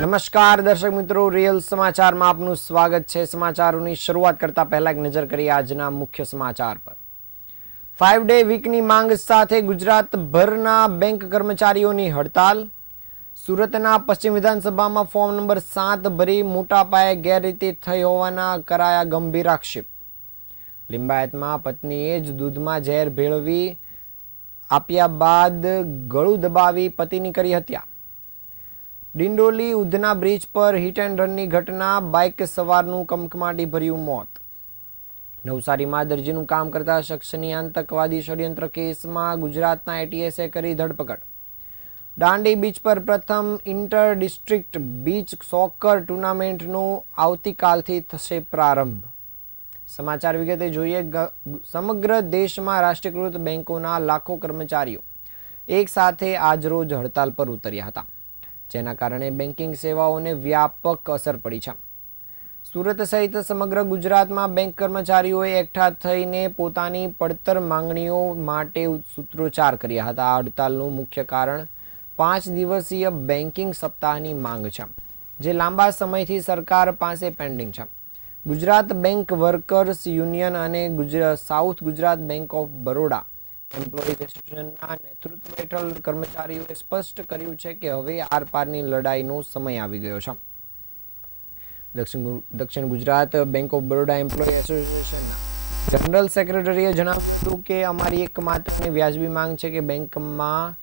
નમસ્કાર દર્શક મિત્રો, રિયલ સમાચારમાં આપનું સ્વાગત છે। સમાચારોની શરૂઆત કરતા પહેલા એક નજર કરીએ આજના મુખ્ય સમાચાર પર। 5 ડે વીકની માંગ સાથે ગુજરાતભરના બેંક કર્મચારીઓની હડતાલ। સુરતના પશ્ચિમ વિધાનસભામાં ફોર્મ નંબર 7 ભરી મોટા પાયે ગેરરીતિ થઈ હોવાના કરાયા ગંભીર આક્ષેપ। લિંબાયતમાં પત્નીએ જ દૂધમાં ઝેર ભેળવી આપ્યા બાદ ગળું દબાવી પતિની કરી હત્યા। ડિંડોલી ઉધના બ્રિજ પર હિટ એન્ડ રનની ઘટના, બાઇક સવારનું કમકમાટી ભર્યું મોત। નવસારીમાં દરજીનું કામ કરતા શખ્સની આતંકવાદી ષડયંત્ર કેસમાં ગુજરાતના એટીએસે કરી ધરપકડ। દાંડી બીચ પર પ્રથમ ઇન્ટર ડિસ્ટ્રિક્ટ બીચ સોકર ટુર્નામેન્ટનો આવતીકાલથી થશે પ્રારંભ। સમાચાર વિગતે જોઈએ। સમગ્ર દેશમાં રાષ્ટ્રીયકૃત બેંકોના લાખો કર્મચારીઓ એક સાથે આજરોજ હડતાલ પર ઉતર્યા હતા, જેના કારણે બેન્કિંગ સેવાઓને વ્યાપક અસર પડી છે। સુરત સહિત સમગ્ર ગુજરાતમાં બેંક કર્મચારીઓએ એકઠા થઈને પોતાની પડતર માંગણીઓ માટે સૂત્રોચ્ચાર કર્યા હતા। આ હડતાલનું મુખ્ય કારણ 5 દિવસીય બેન્કિંગ સપ્તાહની માંગ છે, જે લાંબા સમયથી સરકાર પાસે પેન્ડિંગ છે। ગુજરાત બેંક વર્કર્સ યુનિયન અને south Gujarat bank of Baroda employees એસોસિએશનના નેતૃત્વ હેઠળ કર્મચારીઓએ સ્પષ્ટ કર્યું છે કે હવે આરપારની લડાઈનો સમય આવી ગયો છે। દક્ષિણ Gujarat bank of Baroda employee એસોસિએશનના જનરલ સેક્રેટરીએ જણાવ્યું હતું કે અમારી એકમાત્ર વ્યાજબી માંગ છે કે બેંકમાં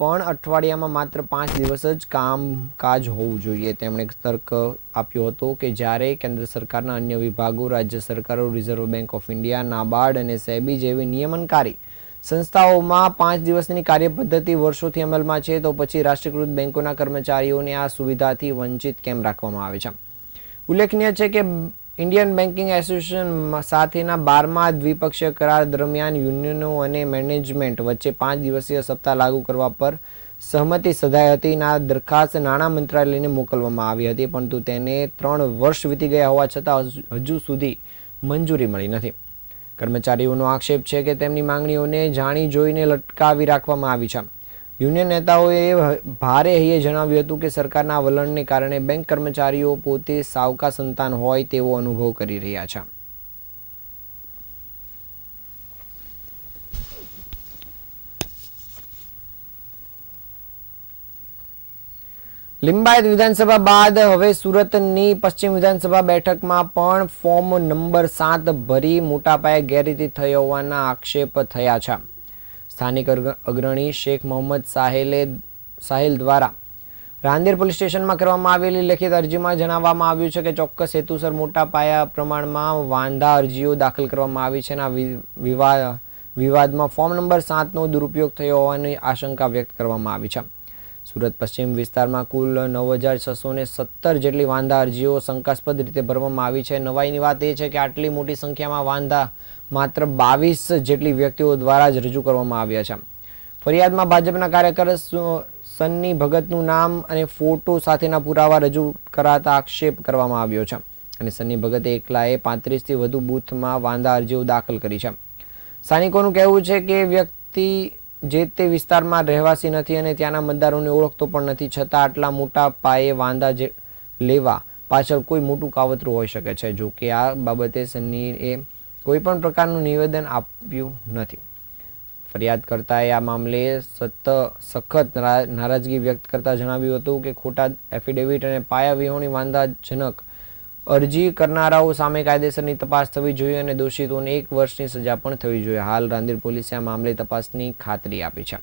પણ અઠવાડિયામાં માત્ર 5 દિવસ જ કામકાજ હોવું જોઈએ। તેમણે તર્ક આપ્યો હતો કે જ્યારે કેન્દ્ર સરકારના અન્ય વિભાગો, રાજ્ય સરકારો, reserve bank of India, NABARD અને સેબી જેવી નિયમનકારી સંસ્થાઓમાં 5 દિવસની કાર્યપદ્ધતિ વર્ષોથી અમલમાં છે, તો પછી રાષ્ટ્રીયકૃત બેંકોના કર્મચારીઓને આ સુવિધાથી વંચિત કેમ રાખવામાં આવે છે? ઉલ્લેખનીય છે કે ઇન્ડિયન બેન્કિંગ એસોસિએશન સાથેના 12મા દ્વિપક્ષીય કરાર દરમિયાન યુનિયનો અને મેનેજમેન્ટ વચ્ચે 5 દિવસીય સપ્તાહ લાગુ કરવા પર સહમતિ સધાઈ હતી। આ દરખાસ્ત નાણાં મંત્રાલયને મોકલવામાં આવી હતી, પરંતુ તેને 3 વર્ષ વીતી ગયા હોવા છતાં હજુ સુધી મંજૂરી મળી નથી। કર્મચારીઓનો આક્ષેપ છે કે તેમની માંગણીઓને જાણી જોઈને લટકાવી રાખવામાં આવી છે। યુનિયન નેતાઓએ ભારે હૈયે જણાવ્યું હતું કે સરકારના વલણને કારણે બેંક કર્મચારીઓ પોતે સાવકા સંતાન હોય તેવો અનુભવ કરી રહ્યા છે। લિંબાયત વિધાનસભા બાદ હવે સુરતની પશ્ચિમ વિધાનસભા બેઠકમાં પણ ફોર્મ નંબર 7 ભરી મોટા પાયે ગેરરીતિ થઈ હોવાના આક્ષેપ થયા છે। સ્થાનિક અગ્રણી શેખ મોહમ્મદ સાહિલ દ્વારા રાંદેર પોલીસ સ્ટેશનમાં કરવામાં આવેલી લેખિત અરજીમાં જણાવવામાં આવ્યું છે કે ચોક્કસ હેતુસર મોટા પાયા પ્રમાણમાં વાંધા અરજીઓ દાખલ કરવામાં આવી છે અને આ વિવાદમાં ફોર્મ નંબર 7નો દુરુપયોગ થયો હોવાની આશંકા વ્યક્ત કરવામાં આવી છે। સુરત પશ્ચિમ વિસ્તારમાં કુલ 9617 જેટલી વાંધા અરજીઓ શંકાસ્પદ રીતે ભરવામાં આવી છે। નવાઈની વાત એ છે કે આટલી મોટી સંખ્યામાં વાંધા માત્ર 22 જેટલી વ્યક્તિઓ દ્વારા જ રજૂ કરવામાં આવ્યા છે। ફરિયાદમાં ભાજપના કાર્યકર સન્ની ભગતનું નામ અને ફોટો સાથેના પુરાવા રજૂ કરાતા આક્ષેપ કરવામાં આવ્યો છે અને સન્ની ભગતે એકલાએ 35થી વધુ બૂથમાં વાંધા અરજીઓ દાખલ કરી છે। સ્થાનિકોનું કહેવું છે કે વ્યક્તિ જે તે વિસ્તારમાં રહેવાસી નથી અને ત્યાંના મતદારોને ઓળખતો પણ નથી, છતાં આટલા મોટા પાયે વાંધા લેવા પાછળ કોઈ મોટું કાવતરું હોઈ શકે છે। જો કે આ બાબતે સન્નીએ કોઈ પણ પ્રકારનું નિવેદન આપ્યું નથી। ફરિયાદકર્તાએ આ મામલે સખત નારાજગી વ્યક્ત કરતા જણાવ્યું હતું કે ખોટા એફિડેવિટ અને પાયા વિહોણી વાંધાજનક અરજી કરનારાઓ સામે કાયદેસરની તપાસ થવી જોઈએ અને દોષિતોને 1 વર્ષની સજા પણ થવી જોઈએ। હાલ રાંદેર પોલીસે આ મામલે તપાસની ખાતરી આપી છે।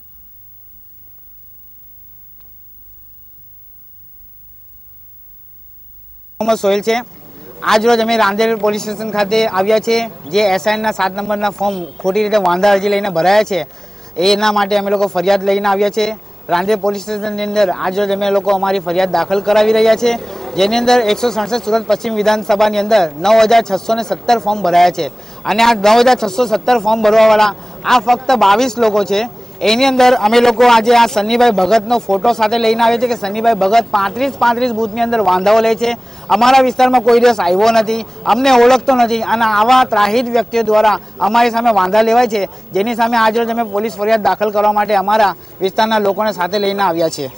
મોહમ્મદ સોહેલ છે। આજ રોજ અમે રાંદેર પોલીસ સ્ટેશન ખાતે આવ્યા છે, જે એસઆઈના 7 નંબરના ફોર્મ ખોટી રીતે વાંધા અરજી લઈને ભરાયા છે, એના માટે અમે લોકો ફરિયાદ લઈને આવ્યા છે। રાંદેર પોલીસ સ્ટેશનની અંદર આજ રોજ અમે લોકો અમારી ફરિયાદ દાખલ કરાવી રહ્યા છે, જેની અંદર 167 સુરત પશ્ચિમ વિધાનસભાની અંદર 9617 ફોર્મ ભરાયા છે અને આ 9617 ફોર્મ ભરવાવાળા આ ફક્ત 22 લોકો છે। એની અંદર અમે લોકો આજે આ સન્નીભાઈ ભગતનો ફોટો સાથે લઈને આવે છે કે સન્નીભાઈ ભગત 35 બૂથની અંદર વાંધાઓ લે છે। અમારા વિસ્તારમાં કોઈ દિવસ આવ્યો નથી, અમને ઓળખતો નથી અને આવા ત્રાહિત વ્યક્તિઓ દ્વારા અમારી સામે વાંધા લેવાય છે, જેની સામે આજ રોજ અમે પોલીસ ફરિયાદ દાખલ કરવા માટે અમારા વિસ્તારના લોકોને સાથે લઈને આવ્યા છીએ।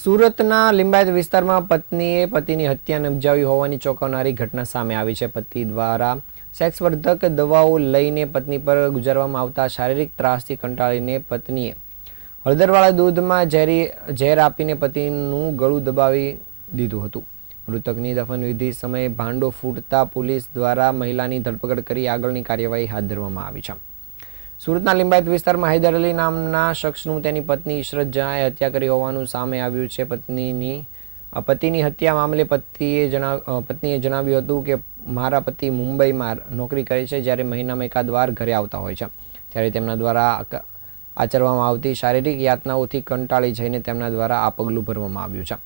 સુરતના લિંબાયત વિસ્તારમાં પત્નીએ પતિની હત્યા નિપજાવી હોવાની ચોંકાવનારી ઘટના સામે આવી છે. પતિ દ્વારા સેક્સવર્ધક દવાઓ લઈને પત્ની પર ગુજારવામાં આવતા શારીરિક ત્રાસથી કંટાળીને પત્નીએ હળદરવાળા દૂધમાં ઝેર આપીને પતિનું ગળું દબાવી દીધું હતું. મૃતકની દફનવિધિ સમયે ભાંડો ફૂટતા પોલીસ દ્વારા મહિલાની ધરપકડ કરી આગળની કાર્યવાહી હાથ ધરવામાં આવી છે. સુરતના લિંબાયત વિસ્તારમાં હૈદર અલી નામના શખ્સનું તેની પત્ની ઇશરત જહાંએ હત્યા કરી હોવાનું સામે આવ્યું છે. પતિની હત્યા મામલે પત્નીએ જણાવ્યું હતું કે મારા પતિ મુંબઈમાં નોકરી કરે છે, જ્યારે મહિનામાં એકાદ વાર ઘરે આવતા હોય છે. ત્યારે તેમના દ્વારા આચરવામાં આવતી શારીરિક યાતનાઓથી કંટાળી જઈને તેમના દ્વારા આ પગલું ભરવામાં આવ્યું છે.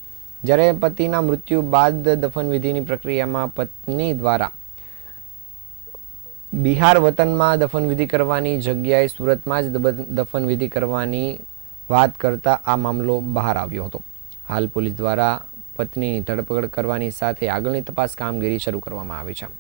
જ્યારે પતિના મૃત્યુ બાદ દફનવિધિની પ્રક્રિયામાં પત્ની દ્વારા બિહાર વતનમાં દફનવિધિ કરવાની જગ્યાએ સુરતમાં જ દફનવિધિ કરવાની વાત કરતા આ મામલો બહાર આવ્યો હતો. હાલ પોલીસ દ્વારા પત્નીની ધરપકડ કરવાની સાથે આગળની તપાસ કામગીરી શરૂ કરવામાં આવી છે.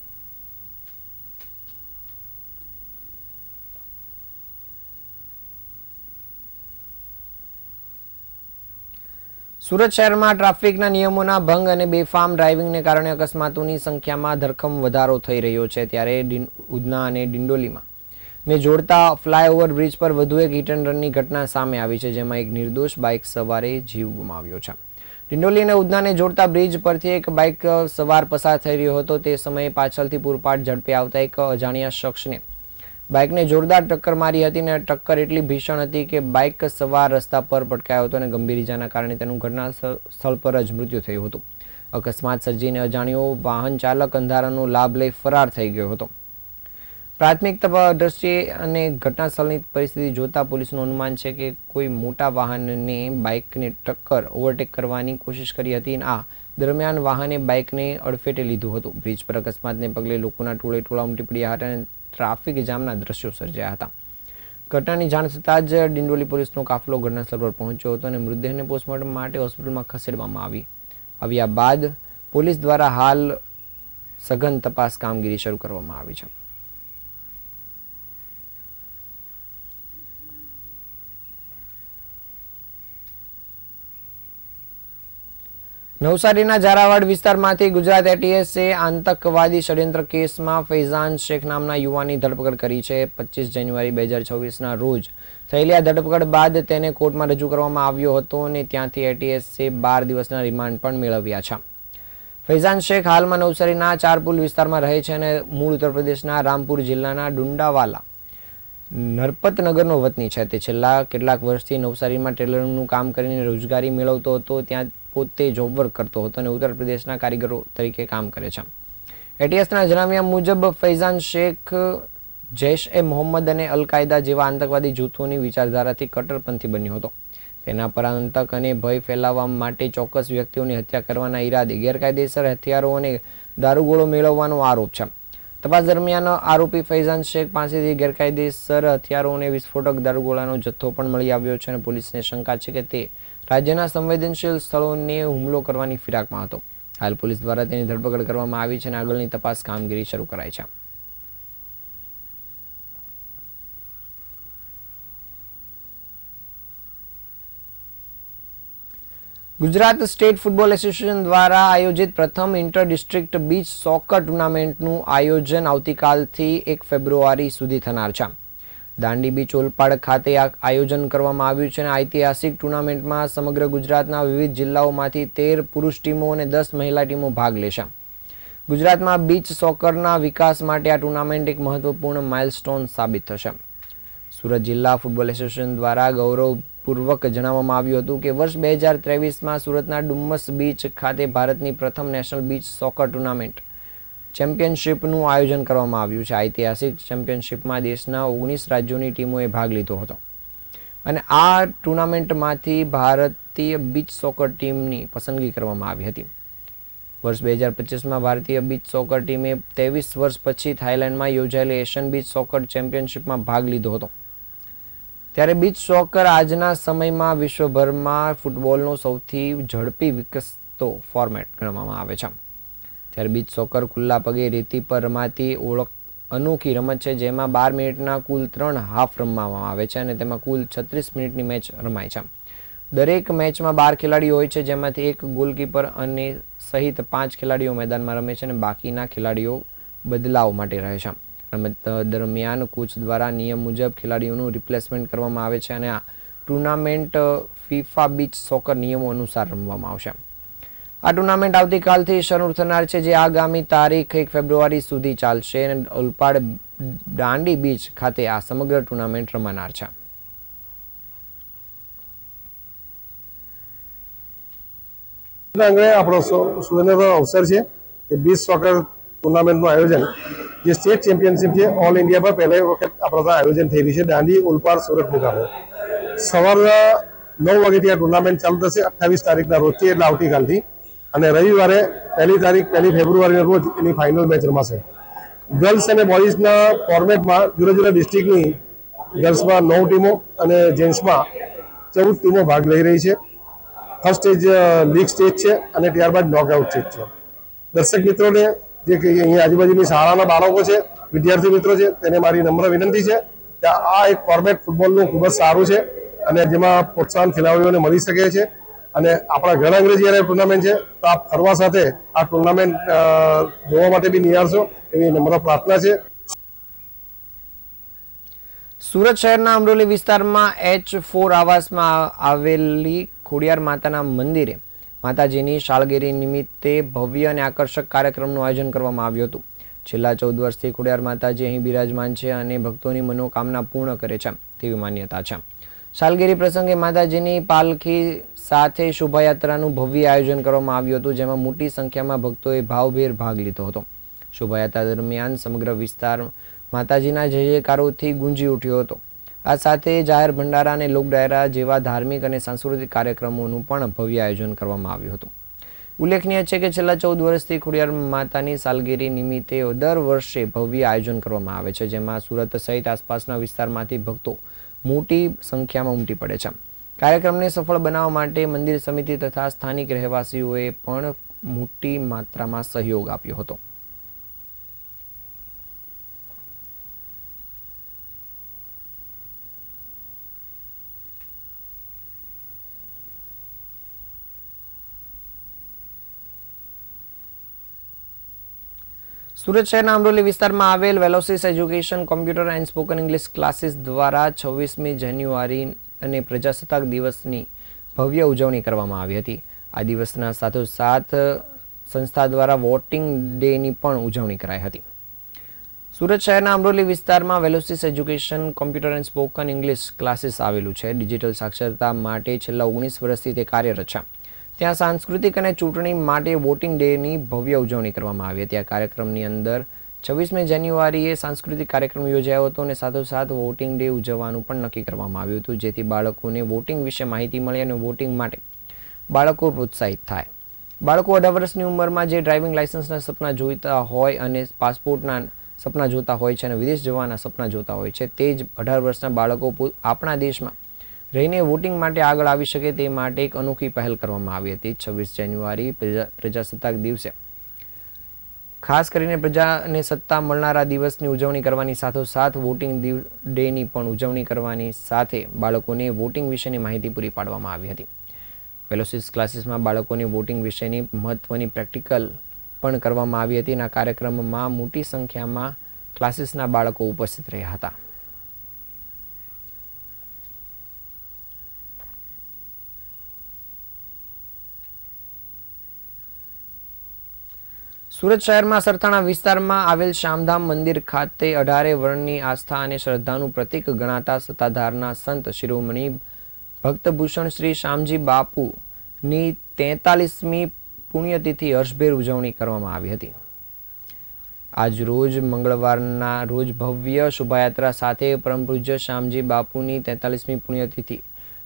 સુરત શહેરમાં ટ્રાફિકના નિયમોના ભંગ અને બેફામ ડ્રાઇવિંગને કારણે અકસ્માતોની સંખ્યામાં ધરખમ વધારો થઈ રહ્યો છે. ત્યારે ઉધના અને ડિંડોલીમાં ને જોડતા ફ્લાયઓવર બ્રિજ પર વધુ એક હિટ એન્ડ રનની ઘટના સામે આવી છે, જેમાં એક નિર્દોષ બાઇક સવારે જીવ ગુમાવ્યો છે. ડિંડોલી અને ઉધનાને જોડતા બ્રિજ પરથી એક બાઇક સવાર પસાર થઈ રહ્યો હતો. તે સમયે પાછળથી પૂરપાટ ઝડપે આવતા એક અજાણ્યા શખ્સને બાઇકને જોરદાર ટક્કર મારી હતી અને ટક્કર એટલી ભીષણ હતી કે બાઇક સવાર રસ્તા પર પટકાયો હતો અને ગંભીર ઇજાના કારણે તેનું ઘટના સ્થળ પર જ મૃત્યુ થયું હતું. અકસ્માત સર્જીને અજાણ્યો વાહન ચાલક અંધારાનો લાભ લઈ ફરાર થઈ ગયો હતો. પ્રાથમિક દ્રષ્ટિએ અને ઘટના સ્થળની પરિસ્થિતિ જોતા પોલીસનું અનુમાન છે કે કોઈ મોટા વાહનને બાઇકને ઓવરટેક કરવાની કોશિશ કરી હતી અને આ દરમિયાન વાહને બાઇકને અડફેટે લીધું હતું. બ્રિજ પર અકસ્માતને પગલે લોકોના ટોળે ઉમટી પડ્યા હતા અને ટ્રાફિક જામના દ્રશ્યો સર્જાયા હતા. ઘટનાની જાણ થતાં જ ડિંડોલી પોલીસનો કાફલો ઘટના સ્થળ પર પહોંચ્યો હતો અને મૃતદેહને પોસ્ટમોર્ટમ માટે હોસ્પિટલમાં ખસેડવામાં આવ્યા બાદ પોલીસ દ્વારા હાલ સઘન તપાસ કામગીરી શરૂ કરવામાં આવી છે. નવસારીના ઝારાવાડ વિસ્તારમાંથી ગુજરાત એટીએસે આતંકવાદી ષડયંત્ર કેસમાં ફૈઝાન શેખ નામના યુવાનની ધરપકડ કરી છે. 25 જાન્યુઆરી 2024ના રોજ થયેલી આ ધરપકડ બાદ તેને કોર્ટમાં રજૂ કરવામાં આવ્યો હતો અને ત્યાંથી એટીએસે 12 દિવસના રિમાન્ડ પણ મેળવ્યા છે. ફૈઝાન શેખ હાલમાં નવસારીના ચારપુલ વિસ્તારમાં રહે છે અને મૂળ ઉત્તર પ્રદેશના રામપુર જિલ્લાના ડુંડાવાલા નરપતનગરનો વતની છે. તે છેલ્લા કેટલાક વર્ષથી નવસારીમાં ટેલરિંગનું કામ કરીને રોજગારી મેળવતો હતો. ત્યાં પોતે જોબ વર્ક કરતો હતો અને ઉત્તર પ્રદેશના કારીગરો તરીકે કામ કરે છે. એટીએસના જણાવ્યા મુજબ ફૈઝાન શેખ જૈશ-એ-મોહમ્મદ અને અલ કાયદા જેવા આતંકવાદી જૂથોની વિચારધારાથી કટ્ટરપંથી બન્યો હતો. તેના પર આતંક અને ભય ફેલાવવા માટે ચોક્કસ વ્યક્તિઓની હત્યા કરવાના ઈરાદે ગેરકાયદેસર હથિયારો અને દારૂગોળો મેળવવાનો આરોપ છે. તપાસ દરમિયાન આરોપી ફૈઝાન શેખ પાસેથી ગેરકાયદેસર હથિયારો અને વિસ્ફોટક દારૂગોળાનો જથ્થો પણ મળી આવ્યો છે અને પોલીસને શંકા છે કે તે રાજ્યના સંવેદનશીલ સ્થળોને હુમલો કરવાની ફિરાકમાં હતો. હાલ પોલીસ દ્વારા તેની ધરપકડ કરવામાં આવી છે અને આગળની તપાસ કામગીરી શરૂ કરાઈ છે. ગુજરાત સ્ટેટ ફૂટબોલ એસોસિએશન દ્વારા આયોજિત પ્રથમ ઇન્ટર ડિસ્ટ્રિક્ટ બીચ સોકર ટુર્નામેન્ટનું આયોજન આવતીકાલથી 1 ફેબ્રુઆરી સુધી થનાર છે. દાંડી બીચ ઓલપાડ ખાતે આયોજન કરવામાં આવ્યું છે અને ઐતિહાસિક ટુર્નામેન્ટમાં સમગ્ર ગુજરાતના વિવિધ જિલ્લાઓમાંથી 13 પુરુષ ટીમો અને 10 મહિલા ટીમો ભાગ લેશે. ગુજરાતમાં બીચ સોકરના વિકાસ માટે આ ટુર્નામેન્ટ એક મહત્વપૂર્ણ માઇલસ્ટોન સાબિત થશે. સુરત જિલ્લા ફૂટબોલ એસોસિએશન દ્વારા ગૌરવપૂર્વક જણાવવામાં આવ્યું હતું કે વર્ષ 2023માં સુરતના ડુમ્મસ બીચ ખાતે ભારતની પ્રથમ નેશનલ બીચ સોકર ટુર્નામેન્ટ ચેમ્પિયનશિપનું આયોજન કરવામાં આવ્યું છે. ઐતિહાસિક ચેમ્પિયનશિપમાં દેશના 19 રાજ્યોની ટીમોએ ભાગ લીધો હતો અને આ ટુર્નામેન્ટમાંથી ભારતીય બીચ સોકર ટીમની પસંદગી કરવામાં આવી હતી. વર્ષ 2025માં ભારતીય બીચ સોકર ટીમે 23 વર્ષ પછી થાઇલેન્ડમાં યોજાયેલી એશિયન બીચ સોકર ચેમ્પિયનશિપમાં ભાગ લીધો હતો. ત્યારે બીચ સોકર આજના સમયમાં વિશ્વભરમાં ફૂટબોલનો સૌથી ઝડપી વિકસતો ફોર્મેટ ગણવામાં આવે છે. ત્યારે બીચ સોકર ખુલ્લા પગે રેતી પર રમાતી અનોખી રમત છે, જેમાં 12 મિનિટના કુલ 3 હાફ રમવામાં આવે છે અને તેમાં કુલ 36 મિનિટની મેચ રમાય છે. દરેક મેચમાં 12 ખેલાડીઓ હોય છે, જેમાંથી એક ગોલકીપર અને સહિત 5 ખેલાડીઓ મેદાનમાં રમે છે અને બાકીના ખેલાડીઓ બદલાવ માટે રહે છે. રમત દરમિયાન કોચ દ્વારા નિયમ મુજબ ખેલાડીઓનું રિપ્લેસમેન્ટ કરવામાં આવે છે અને આ ટુર્નામેન્ટ ફિફા બીચ સોકર નિયમો અનુસાર રમવામાં આવશે. આ ટુર્નામેન્ટ આવતીકાલથી શરૂ થનાર છે, જે આગામી તારીખ 1 ફેબ્રુઆરી સુધી ચાલશે અને ઓલપાડ દાંડી બીચ ખાતે આ સમગ્ર ટુર્નામેન્ટ રમાનાર છે. આપણો સુવર્ણનો અવસર છે કે બીચ સોકર ટુર્નામેન્ટનું આયોજન જે સ્ટેટ ચેમ્પિયનશિપ છે ઓલ ઇન્ડિયા પર પહેલી વખત આપણો આયોજન થઈ રહી છે દાંડી ઓલપાડ સુરત મુકામે. સવારના 9 વાગ્યાથી આ ટુર્નામેન્ટ ચાલુ થશે 28 તારીખના રોજથી, એટલે આવતીકાલથી, અને રવિવારે 1 ફેબ્રુઆરીના રોજ એની ફાઇનલ મેચ રમાશે. ગર્લ્સ અને બોયઝના ફોર્મેટમાં જુદા જુદા ડિસ્ટ્રિક્ટની ગર્લ્સમાં 9 ટીમો અને જેન્ટ્સમાં 14 ટીમો ભાગ લઈ રહી છે. ફર્સ્ટ સ્ટેજ લીગ સ્ટેજ છે અને ત્યારબાદ નોકઆઉટ સ્ટેજ છે. દર્શક મિત્રોને જે અહીંયા આજુબાજુની શાળાના બાળકો છે, વિદ્યાર્થી મિત્રો છે, તેને મારી નમ્ર વિનંતી છે કે આ એક ફોર્મેટ ફૂટબોલનું ખૂબ જ સારું છે અને જેમાં પ્રોત્સાહન ખેલાડીઓને મળી શકે છે. અને આપણા ઘણા અંગ્રેજી ટુર્નામેન્ટ છે, તો આપ ફરવા સાથે આ ટુર્નામેન્ટ જોવા માટે બી નિહાળશો એવી નમ્ર પ્રાર્થના છે. સુરત શહેરના અમરોલી વિસ્તારમાં H4 આવાસમાં આવેલી ખોડિયાર માતાના મંદિરે માતાજીની શાળગીરી નિમિત્તે ભવ્ય અને આકર્ષક કાર્યક્રમનું આયોજન કરવામાં આવ્યું હતું. છેલ્લા 14 વર્ષથી ખોડિયાર માતાજી અહીં બિરાજમાન છે અને ભક્તોની મનોકામના પૂર્ણ કરે છે તેવી માન્યતા છે. શાળગીરી પ્રસંગે માતાજીની પાલખી સાથે શોભાયાત્રાનું ભવ્ય આયોજન કરવામાં આવ્યું હતું, જેમાં મોટી સંખ્યામાં ભક્તોએ ભાવભેર ભાગ લીધો હતો. શોભાયાત્રા દરમિયાન સમગ્ર વિસ્તાર માતાજીના જય જયકારોથી ગુંજી ઉઠ્યો હતો. આ સાથે જાહેર ભંડારા અને લોક ડાયરા જેવા ધાર્મિક અને સાંસ્કૃતિક કાર્યક્રમોનું પણ ભવ્ય આયોજન કરવામાં આવ્યું હતું. ઉલ્લેખનીય છે કે છેલ્લા 14 વર્ષથી ખોડિયાર માતાની સાલગીરી નિમિત્તે દર વર્ષે ભવ્ય આયોજન કરવામાં આવે છે, જેમાં સુરત સહિત આસપાસના વિસ્તારમાંથી ભક્તો મોટી સંખ્યામાં ઉમટી પડે છે. કાર્યક્રમને સફળ બનાવવા માટે મંદિર સમિતિ તથા સ્થાનિક રહેવાસીઓએ પણ મોટી માત્રામાં સહયોગ આપ્યો હતો. સુરત શહેરના અમરોલી વિસ્તારમાં આવેલ વેલોસિસ education computer and spoken English classes દ્વારા 26મી જાન્યુઆરી અને પ્રજાસત્તાક દિવસની ભવ્ય ઉજવણી કરવામાં આવી હતી. આ દિવસના સાથોસાથ સંસ્થા દ્વારા વોટિંગ ડેની પણ ઉજવણી કરાઈ હતી. સુરત શહેરના અમરોલી વિસ્તારમાં વેલોસિસ education computer and spoken English classes આવેલું છે. ડિજિટલ સાક્ષરતા માટે છેલ્લા 19 વર્ષથી તે કાર્યરત છે. ત્યાં સાંસ્કૃતિક અને ચૂંટણી માટે વોટિંગ ડેની ભવ્ય ઉજવણી કરવામાં આવી હતી. આ કાર્યક્રમની અંદર 26મી જાન્યુઆરીએ સાંસ્કૃતિક કાર્યક્રમ યોજાયો હતો અને સાથોસાથ વોટિંગ ડે ઉજવવાનું પણ નક્કી કરવામાં આવ્યું હતું, જેથી બાળકોને વોટિંગ વિશે માહિતી મળે અને વોટિંગ માટે બાળકો પ્રોત્સાહિત થાય. બાળકો 18 વર્ષની ઉંમરમાં જે ડ્રાઇવિંગ લાયસન્સના સપના જોઈતા હોય અને પાસપોર્ટના સપના જોતા હોય છે અને વિદેશ જવાના સપના જોતા હોય છે, તે જ 18 વર્ષના બાળકો આપણા દેશમાં રહીને વોટિંગ માટે આગળ આવી શકે તે માટે એક અનોખી પહેલ કરવામાં આવી હતી. 26 જાન્યુઆરી પ્રજાસત્તાક દિવસે ખાસ કરીને પ્રજાને સત્તા મળનારા દિવસની ઉજવણી કરવાની સાથોસાથ વોટિંગ ડેની પણ ઉજવણી કરવાની સાથે બાળકોને વોટિંગ વિશેની માહિતી પૂરી પાડવામાં આવી હતી. વેલોસિસ ક્લાસીસમાં બાળકોને વોટિંગ વિશેની મહત્વની પ્રેક્ટિકલ પણ કરવામાં આવી હતી. આ કાર્યક્રમમાં મોટી સંખ્યામાં ક્લાસીસના બાળકો ઉપસ્થિત રહ્યા હતા. સુરત શહેરમાં સરથાણા વિસ્તારમાં આવેલ શામધામ મંદિર ખાતે 18 વર્ણની આસ્થા અને શ્રદ્ધાનું પ્રતીક ગણાતા સત્તાધારના સંત શિરોમણી ભક્તભૂષણ શ્રી શામજી બાપુની 43મી પુણ્યતિથિ હર્ષભેર ઉજવણી કરવામાં આવી હતી. આજ રોજ મંગળવારના રોજ ભવ્ય શોભાયાત્રા સાથે પરમ પૂજ્ય શામજી બાપુની 43મી પુણ્યતિથિ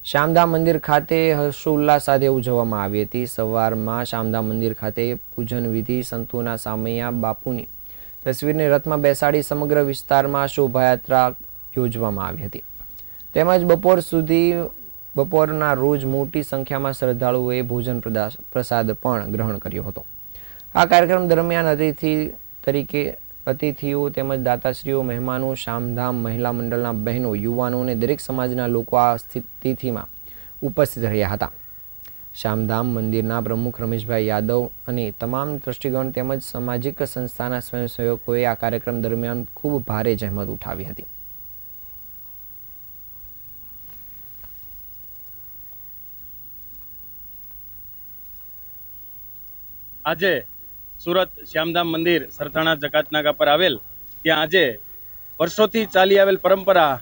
શામધામ મંદિર ખાતે હર્ષોલ્લાસ સાથે ઉજવવામાં આવી હતી. સવારમાં શામધામ મંદિર ખાતે પૂજન વિધિ, સંતોના સામૈયા બાપુની તસવીરને રથમાં બેસાડી સમગ્ર વિસ્તારમાં શોભાયાત્રા યોજવામાં આવી હતી. તેમજ બપોરના રોજ મોટી સંખ્યામાં શ્રદ્ધાળુઓએ ભોજન પ્રસાદ પણ ગ્રહણ કર્યો હતો. આ કાર્યક્રમ દરમિયાન અતિથિઓ તેમજ દાતાશ્રીઓ, મહેમાનો, શામધામ મહિલા મંડળના બહેનો, યુવાનો અને દરેક સમાજના લોકો આ તિથિમાં ઉપસ્થિત રહ્યા હતા. શ્યામધામ મંદિરના પ્રમુખ રમેશભાઈ યાદવ અને તમામ ટ્રસ્ટીગણ તેમજ સામાજિક સંસ્થાના સ્વયંસેવકોએ આ કાર્યક્રમ દરમિયાન ખૂબ ભારે જહેમત ઉઠાવી હતી. આજે સુરત શ્યામધામ મંદિર સરથાણા જકાતનાકા પર આવેલ ત્યાં આજે વર્ષોથી ચાલી આવેલ પરંપરા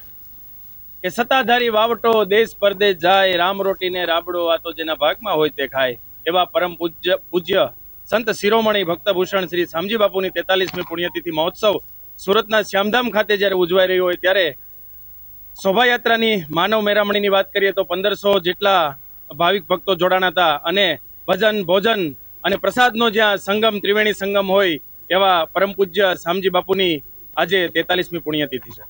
કે સત્તાધારી વાવટો દેશ પરદેશ જાય, રામ રોટીને રાબડો આ તો જેના ભાગમાં હોય તે ખાય, એવા પરમ પૂજ્ય સંત શિરોમણી ભક્તભૂષણ શ્રી શામજી બાપુની 43મી પુણ્યતિથિ મહોત્સવ સુરતના શ્યામધામ ખાતે જ્યારે ઉજવાઈ રહ્યો હોય ત્યારે શોભાયાત્રાની માનવ મેરામણીની વાત કરીએ તો 1500 જેટલા ભાવિક ભક્તો જોડાણા હતા અને ભજન, ભોજન અને પ્રસાદનો જ્યાં સંગમ, ત્રિવેણી સંગમ હોય એવા પરમ પૂજ્ય શામજી બાપુની આજે 43મી પુણ્યતિથિ છે.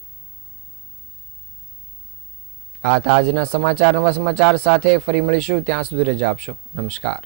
આ હતા આજના સમાચાર. નવા સમાચાર સાથે ફરી મળીશું. ત્યાં સુધી રજા આપશો. નમસ્કાર.